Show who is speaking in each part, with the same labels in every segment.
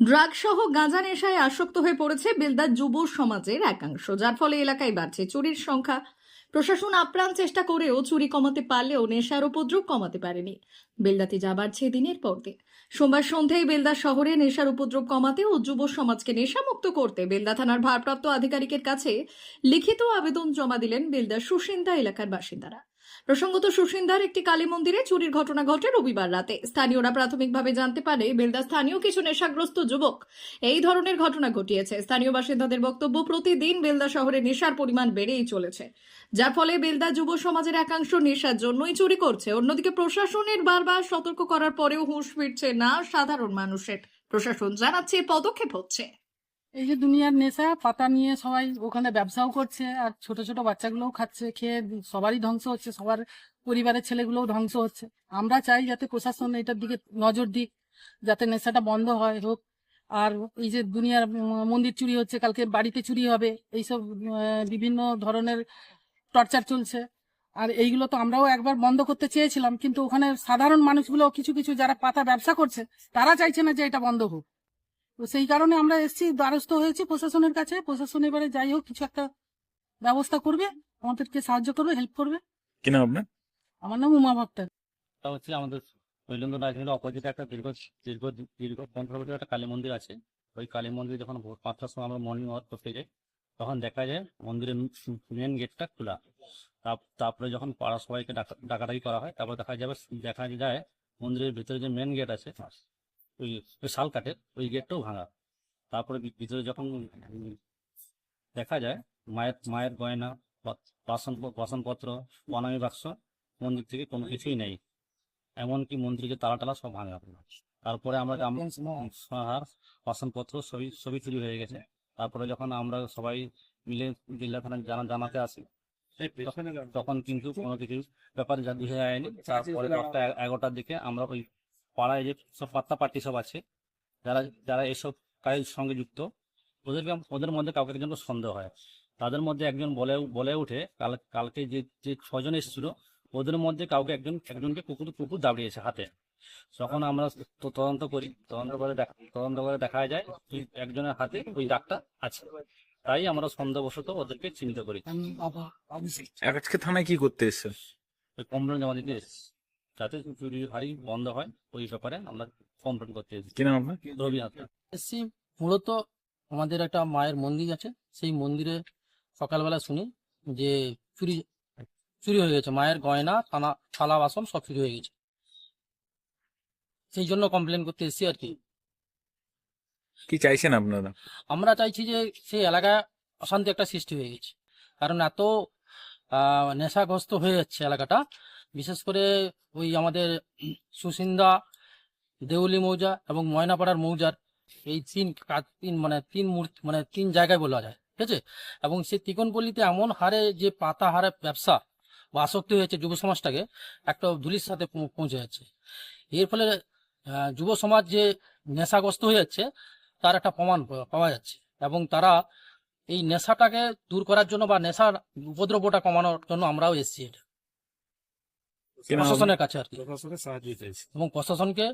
Speaker 1: Drug সহ গাঁজা নেশায় আসক্ত হয়ে পড়েছে বেলদার যুব সমাজের একাংশ। যার ফলে এলাকায় বাড়ছে চুরির সংখ্যা। প্রশাসন আপ্রাণ চেষ্টা করেও চুরি কমাতে পারলেও নেশার উপদ্রব কমাতে পারেনি। বেলদাতে যা বাড়ছে দিনের পর দিন। সোমবার সন্ধ্যায় বেলদা শহরে নেশার উপদ্রব কমাতে ও যুব সমাজকে নেশামুক্ত করতে বেলদা থানার ভারপ্রাপ্ত আধিকারিকের কাছে লিখিত আবেদন জমা দিলেন বেলদা সুসিন্দা এলাকার বাসিন্দারা। প্রসঙ্গত সুসিন্দার একটি কালী মন্দিরে চুরির ঘটনা ঘটে রবিবার রাতে। স্থানীয়রা প্রাথমিকভাবে জানতে পারে, বেলদা স্থানীয় কিছু নেশাগ্রস্ত যুবক। এই ধরনের ঘটনা ঘটিয়েছে। স্থানীয় বাসিন্দাদের বক্তব্য, প্রতিদিন বেলদা শহরে নেশার পরিমাণ বেড়েই চলেছে। যার ফলে বেলদা যুব সমাজের একাংশ নেশার জন্যই চুরি করছে। অন্যদিকে প্রশাসনের বারবার সতর্ক করার পরেও হুঁশ ফিরছে না সাধারণ মানুষের। প্রশাসন জানাচ্ছে, পদক্ষেপ হচ্ছে।
Speaker 2: এই যে দুনিয়ার নেশা, পাতা নিয়ে সবাই ওখানে ব্যবসাও করছে, আর ছোট ছোট বাচ্চাগুলোও খাচ্ছে, খেয়ে সবারই ধ্বংস হচ্ছে, সবার পরিবারের ছেলেগুলোও ধ্বংস হচ্ছে। আমরা চাই যাতে প্রশাসন এটার দিকে নজর দিক, যাতে নেশাটা বন্ধ হয় হোক। আর এই যে দুনিয়ার মন্দির চুরি হচ্ছে, কালকে বাড়িতে চুরি হবে, এইসব বিভিন্ন ধরনের টর্চার চলছে। আর এইগুলো তো আমরাও একবার বন্ধ করতে চেয়েছিলাম, কিন্তু ওখানে সাধারণ মানুষগুলো কিছু কিছু যারা পাতা ব্যবসা করছে, তারা চাইছে না যে এটা বন্ধ হোক। তো সেই কারণে আমরা এসেছি দ্বারস্থ হয়েছি প্রশাসনের কাছে। প্রশাসন এবারে যাই হোক কিছু একটা ব্যবস্থা করবে আমাদেরকে সাহায্য করবে হেল্প করবে।
Speaker 3: কি নাম আপনার?
Speaker 2: আমার নাম উমা ভট্টাচার্য।
Speaker 4: তা হচ্ছে আমাদের শৈলেন্দ্র রাজনীতির অপোজিটে একটা দীর্ঘ দীর্ঘ দীর্ঘ পনেরো বছর একটা কালী মন্দির আছে। ওই কালী মন্দিরে যখন ভোর পাঁচটার সময় আমরা মর্নিং ওয়াক করতে যাই তখন দেখা যায় মন্দিরের মেন গেটটা খোলা। তারপরে যখন পাড়া সবাইকে ডাকা ডাকাডাকি করা হয় তারপর দেখা যাবে দেখা যায় মন্দিরের ভিতরে যে মেন গেট আছে ওই শাল কাঠের ওই গেটটাও ভাঙা। তারপরে ভিতরে যখন দেখা যায় মায়ের মায়ের গয়না বাসন বাসনপত্র প্রণামী বাক্স মন্দির থেকে কোনো কিছুই নেই। এমনকি মন্দিরের যে তালা টালা সব ভাঙা। তারপরে আমরা আর বাসনপত্র সবই সবই চুরি হয়ে গেছে। তারপরে যখন আমরা সবাই মিলে জেলা থানায় জানা জানাতে আসি তখন- তখন কিন্তু কোনো কিছু ব্যাপারে যা বুঝে যায়নি তারপরে দশটা এগারোটার দিকে আমরা ওই পাড়ায় যে সব পাত্তা পার্টি সব আছে যারা যারা এসব কাজের সঙ্গে যুক্ত ওদেরকে আম- ওদের মধ্যে কাউকে একজন সন্দেহ হয়। তাদের মধ্যে একজন বলে বলে উঠে কাল কালকে যে যে ছজন এসেছিল ওদের মধ্যে কাউকে একজন একজনকে কুকুর কুকুর দাবড়িয়েছে হাতে। তখন আমরা তো তদন্ত করি তদন্ত করে দেখা তদন্ত করে দেখা যায় ওই একজনের হাতে ওই দাগটা আছে। তাই আমরা সন্দেহবশত ওদেরকে চিহ্নিত করি।
Speaker 3: আজকে থানায় কি করতে এসেছেন?
Speaker 4: ওই কমপ্লেন জমা দিতে এসেছি। যাতে চুরি হারি বন্ধ হয় ওই ব্যাপারে আমরা কমপ্লেন করতে এসেছি।
Speaker 3: কি নাম আপনার?
Speaker 4: রবি
Speaker 5: এসছি মূলত আমাদের একটা মায়ের মন্দির আছে সেই মন্দিরে সকালবেলা শুনি যে চুরি চুরি হয়ে গেছে মায়ের গয়না থানা থালা বাসন সব চুরি হয়ে গেছে। সেই জন্য কমপ্লেন করতে এসেছি আর কি।
Speaker 3: কি চাইছেন আপনারা?
Speaker 5: আমরা চাইছি যে সেই এলাকায় অশান্তি একটা সৃষ্টি হয়ে গেছে। কারণ এত আহ, নেশাগ্রস্ত হয়ে যাচ্ছে এলাকাটা বিশেষ করে ওই আমাদের সুসিন্দা, দেউলি মৌজা এবং ময়নাপাড়ার মৌজার এই তিন তিন মানে তিন মূর্তি মানে তিন জায়গায় বলা যায়, ঠিক আছে? এবং সেই তিকোনপল্লিতে এমন হারে যে পাতা হারে ব্যবসা বা আসক্তি হয়েছে যুব সমাজটাকে, একটা ধুলির সাথে পৌঁছে যাচ্ছে। এর ফলে যুব সমাজ যে নেশাগ্রস্ত হয়ে যাচ্ছে, তার একটা প্রমাণ পাওয়া যাচ্ছে। এবং তারা এই নেশাটাকে দূর করার জন্য বা নেশার উপদ্রবটা কমানোর জন্য আমরাও এসেছি এটা? প্রশাসনের কাছে আর কি।
Speaker 3: প্রশাসনের সাহায্য চাইছি।
Speaker 5: এবং প্রশাসনকে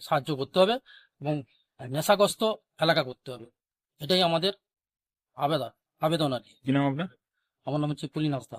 Speaker 5: সাহায্য করতে হবে এবং নেশাগ্রস্ত এলাকা করতে হবে। এটাই আমাদের আবেদন আবেদন আর কি।
Speaker 3: কি নাম আপনার?
Speaker 5: আমার নাম হচ্ছে পুলিন Hasda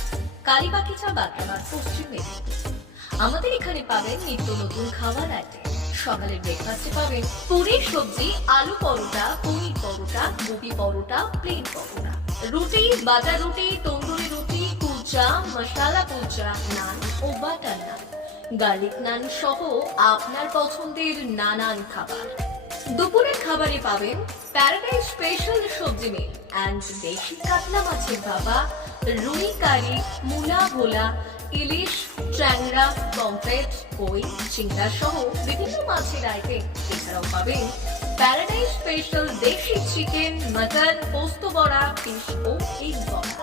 Speaker 6: Kalibagicha Bagramar Paschim Medinipur. আমাদের এখানে পাবেন নিত্য নতুন খাবার আইটেম সকালের ব্রেকফাস্টে পাবেন পুরি, সবজি, আলু পরোটা, পনির পরোটা, গোবি পরোটা প্লেন পরোটা। রুটি বাটার রুটি, তন্দুরি রুটি, কুলচা, মশালা কুলচা, নান ও বাটার নান। গার্লিক নান সহ আপনার পছন্দের নানান খাবার। দুপুরের খাবারে পাবেন প্যারাডাইস স্পেশাল সবজি মিল অ্যান্ড দেশি কাতলা মাছের ভাপা, রুই কারি, মুলা ভোলা, ইলিশ, ট্যাংরা, পমফ্রেট, কই, চিংড়া সহ বিভিন্ন মাছের আইটেম এছাড়াও পাবেন প্যারাডাইস স্পেশাল দেশি চিকেন মাটন পোস্ত বড়া ফিশ ও এগ বড়া।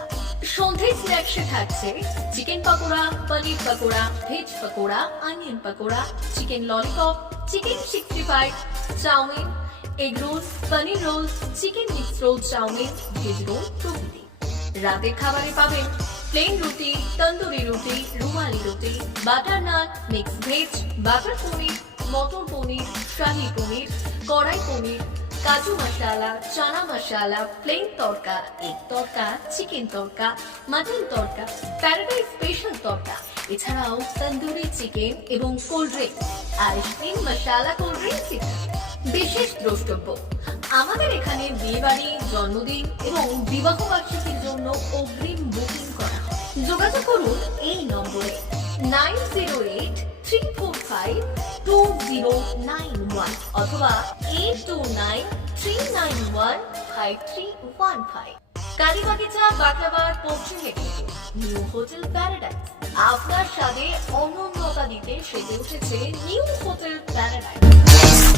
Speaker 6: সন্ধে স্ন্যাক্সে থাকছে chicken pakora paneer pakora veg pakora onion pakora chicken lollipop chicken sixty five chowmein, egg roll, paneer roll, chicken mix roll, chowmein, veg roll প্রভৃতি। রাতের খাবারে পাবেন প্লেন রুটি, তন্দুরি রুটি, রুমালি রুটি butter naan mix veg butter paneer mutton paneer, shahi paneer, kadai paneer, kaju masala, chana masala plain tadka egg tadka chicken tadka mutton tadka Paradise special tadka এছাড়াও tandoori chicken এবং cold drink ice cream masala cold drink বিশেষ দ্রষ্টব্য। আমাদের এখানে বিয়ে বাড়ি জন্মদিন এবং বিবাহ বার্ষিকীর জন্য অগ্রিম বুকিং করা যোগাযোগ করুন এই নম্বরে nine zero eight three four five two zero nine one অথবা eight two nine three nine one five three one five Kalibagicha Baklabad Paschim Medinipur, new hotel paradise. আপনার স্বাদে অনন্যতা দিতে সেজে উঠেছে নিউ হোটেল প্যারাডাইস।